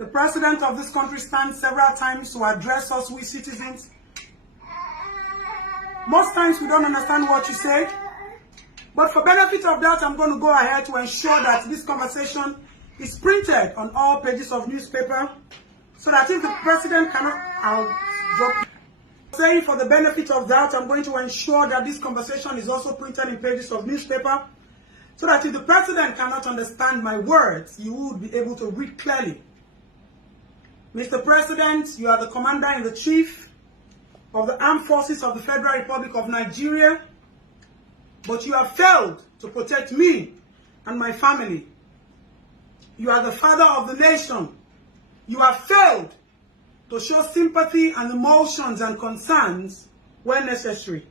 The president of this country stands several times to address us, we citizens. Most times we don't understand what you say. But for benefit of that, I'm going to go ahead to ensure that this conversation is printed on all pages of newspaper, so that if the president cannot, I'll drop. Saying for the benefit of that, I'm going to ensure that this conversation is also printed in pages of newspaper, so that if the president cannot understand my words, you would be able to read clearly. Mr. President, you are the Commander-in-Chief of the Armed Forces of the Federal Republic of Nigeria, but you have failed to protect me and my family. You are the father of the nation. You have failed to show sympathy and emotions and concerns where necessary.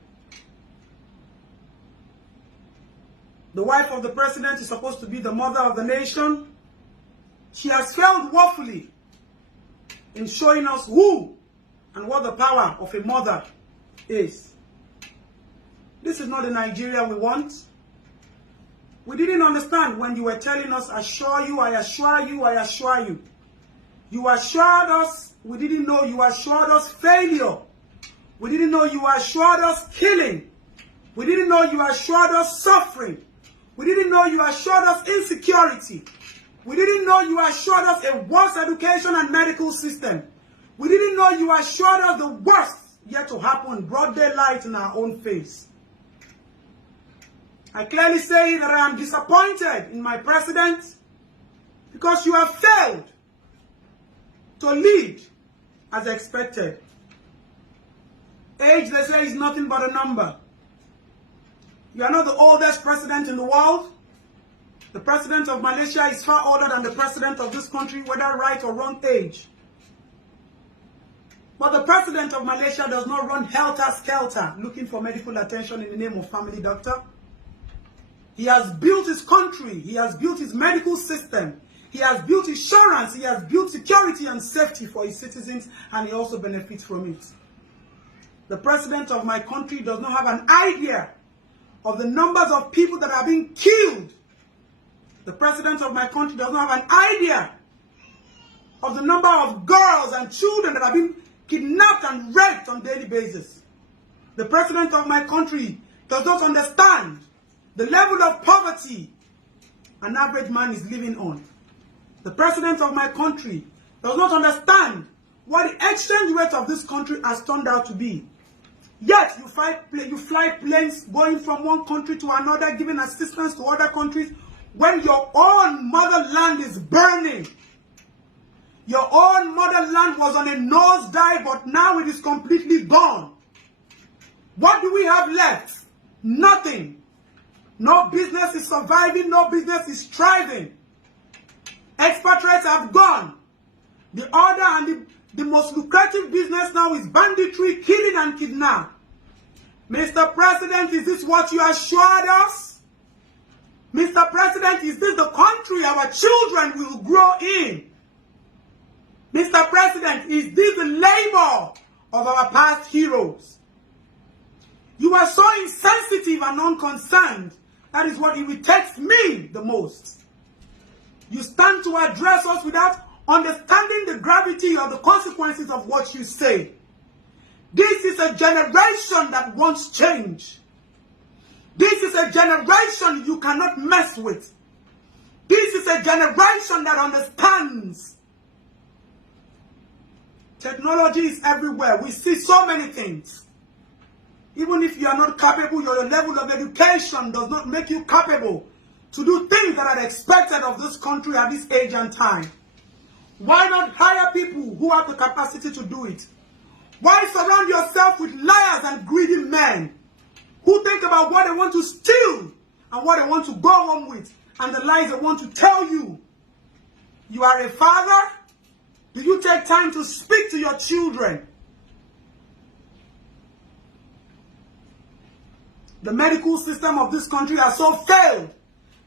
The wife of the president is supposed to be the mother of the nation. She has failed woefully in showing us who and what the power of a mother is. This is not the Nigeria we want. We didn't understand when you were telling us, assure you, I assure you, I assure you. You assured us, we didn't know you assured us failure. We didn't know you assured us killing. We didn't know you assured us suffering. We didn't know you assured us insecurity. We didn't know you assured us a worse education and medical system. We didn't know you assured us the worst yet to happen, broad daylight in our own face. I clearly say that I am disappointed in my president because you have failed to lead as expected. Age, they say, is nothing but a number. You are not the oldest president in the world. The president of Malaysia is far older than the president of this country, whether right or wrong age. But the president of Malaysia does not run helter-skelter looking for medical attention in the name of family doctor. He has built his country. He has built his medical system. He has built insurance. He has built security and safety for his citizens, and he also benefits from it. The president of my country does not have an idea of the numbers of people that are being killed. The president of my country does not have an idea of the number of girls and children that are being kidnapped and raped on a daily basis. The president of my country does not understand the level of poverty an average man is living on. The president of my country does not understand what the exchange rate of this country has turned out to be. Yet you fly planes going from one country to another, giving assistance to other countries, when your own motherland is burning. Your own motherland was on a nosedive, but now it is completely gone. What do we have left? Nothing. No business is surviving, no business is thriving. Expatriates have gone. The other and the most lucrative business now is banditry, killing and kidnap. Mr. President, is this what you assured us? Mr. President, is this the country our children will grow in? Mr. President, is this the labor of our past heroes? You are so insensitive and unconcerned. That is what irritates me the most. You stand to address us without understanding the gravity or the consequences of what you say. This is a generation that wants change. This is a generation you cannot mess with. This is a generation that understands. Technology is everywhere. We see so many things. Even if you are not capable, your level of education does not make you capable to do things that are expected of this country at this age and time. Why not hire people who have the capacity to do it? Why surround yourself with liars and greedy men who think about what they want to steal and what they want to go home with and the lies they want to tell you? You are a father. Do you take time to speak to your children? The medical system of this country has so failed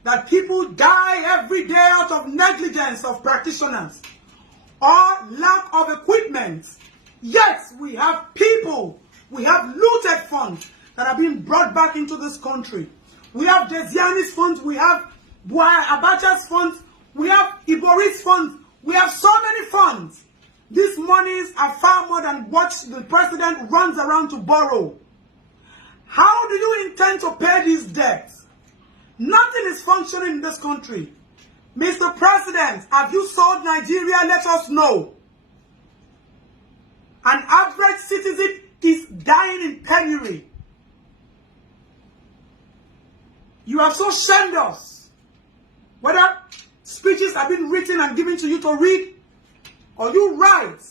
that people die every day out of negligence of practitioners or lack of equipment. Yet we have people, we have looted funds that are being brought back into this country. We have Desiani's funds, we have Abacha's funds, we have Ibori's funds, we We have so many funds. These monies are far more than what the president runs around to borrow. How do you intend to pay these debts? Nothing is functioning in this country. Mr. President, have you sold Nigeria? Let us know. An average citizen is dying in penury. You have so shamed us. Whether speeches have been written and given to you to read, or you write,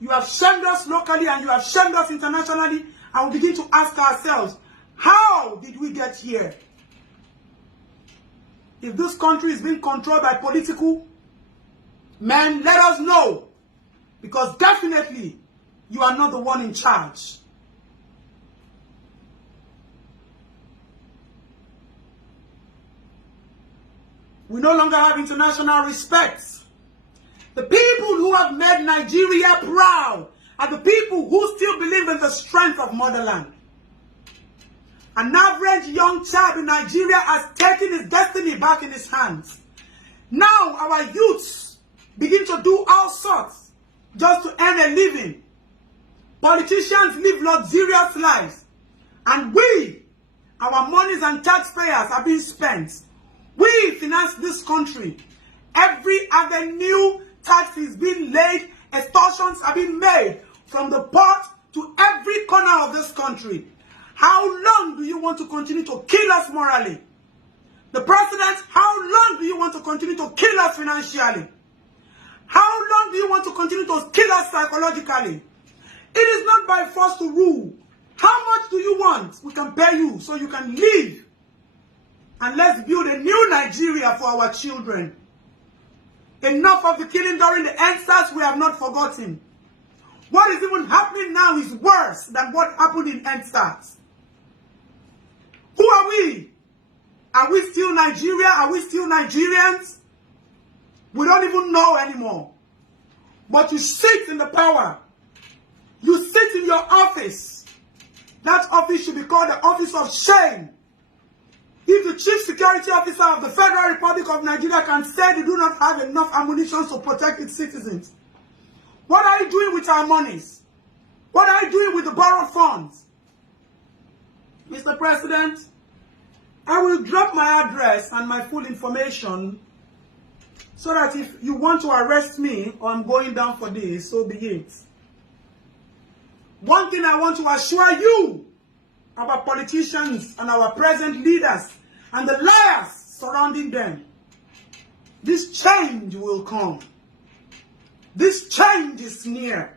you have shamed us locally and you have shamed us internationally, and we begin to ask ourselves, how did we get here? If this country is being controlled by political men, let us know. Because definitely, you are not the one in charge. We no longer have international respect. The people who have made Nigeria proud are the people who still believe in the strength of motherland. An average young child in Nigeria has taken his destiny back in his hands. Now our youths begin to do all sorts just to earn a living. Politicians live luxurious lives. And we, our monies and taxpayers are being spent. We finance this country. Every avenue tax is being laid, extortions are being made from the port to every corner of this country. How long do you want to continue to kill us morally? The president, how long do you want to continue to kill us financially? How long do you want to continue to kill us psychologically? It is not by force to rule. How much do you want? We can pay you so you can live. And let's build a new Nigeria for our children. Enough of the killing during the EndSARS we have not forgotten. What is even happening now is worse than what happened in EndSARS. Who are we? Are we still Nigeria? Are we still Nigerians? We don't even know anymore. But you sit in the power. You sit in your office. That office should be called the office of shame. If the Chief Security Officer of the Federal Republic of Nigeria can say they do not have enough ammunition to protect its citizens, what are you doing with our monies? What are you doing with the borrowed funds? Mr. President, I will drop my address and my full information so that if you want to arrest me or I'm going down for this, so be it. One thing I want to assure you, our politicians and our present leaders and the liars surrounding them, this change will come. This change is near.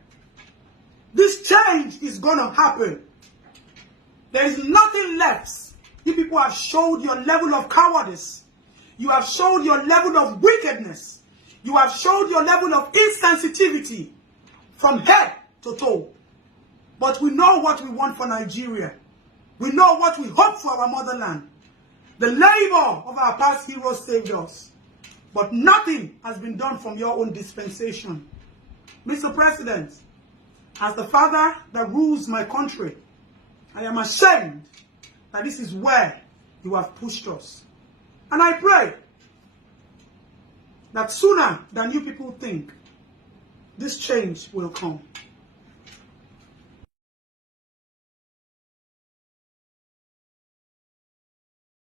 This change is going to happen. There is nothing left. You people have showed your level of cowardice. You have showed your level of wickedness. You have showed your level of insensitivity from head to toe. But we know what we want for Nigeria. We know what we hope for our motherland. The labor of our past heroes saved us. But nothing has been done from your own dispensation. Mr. President, as the father that rules my country, I am ashamed that this is where you have pushed us. And I pray that sooner than you people think, this change will come.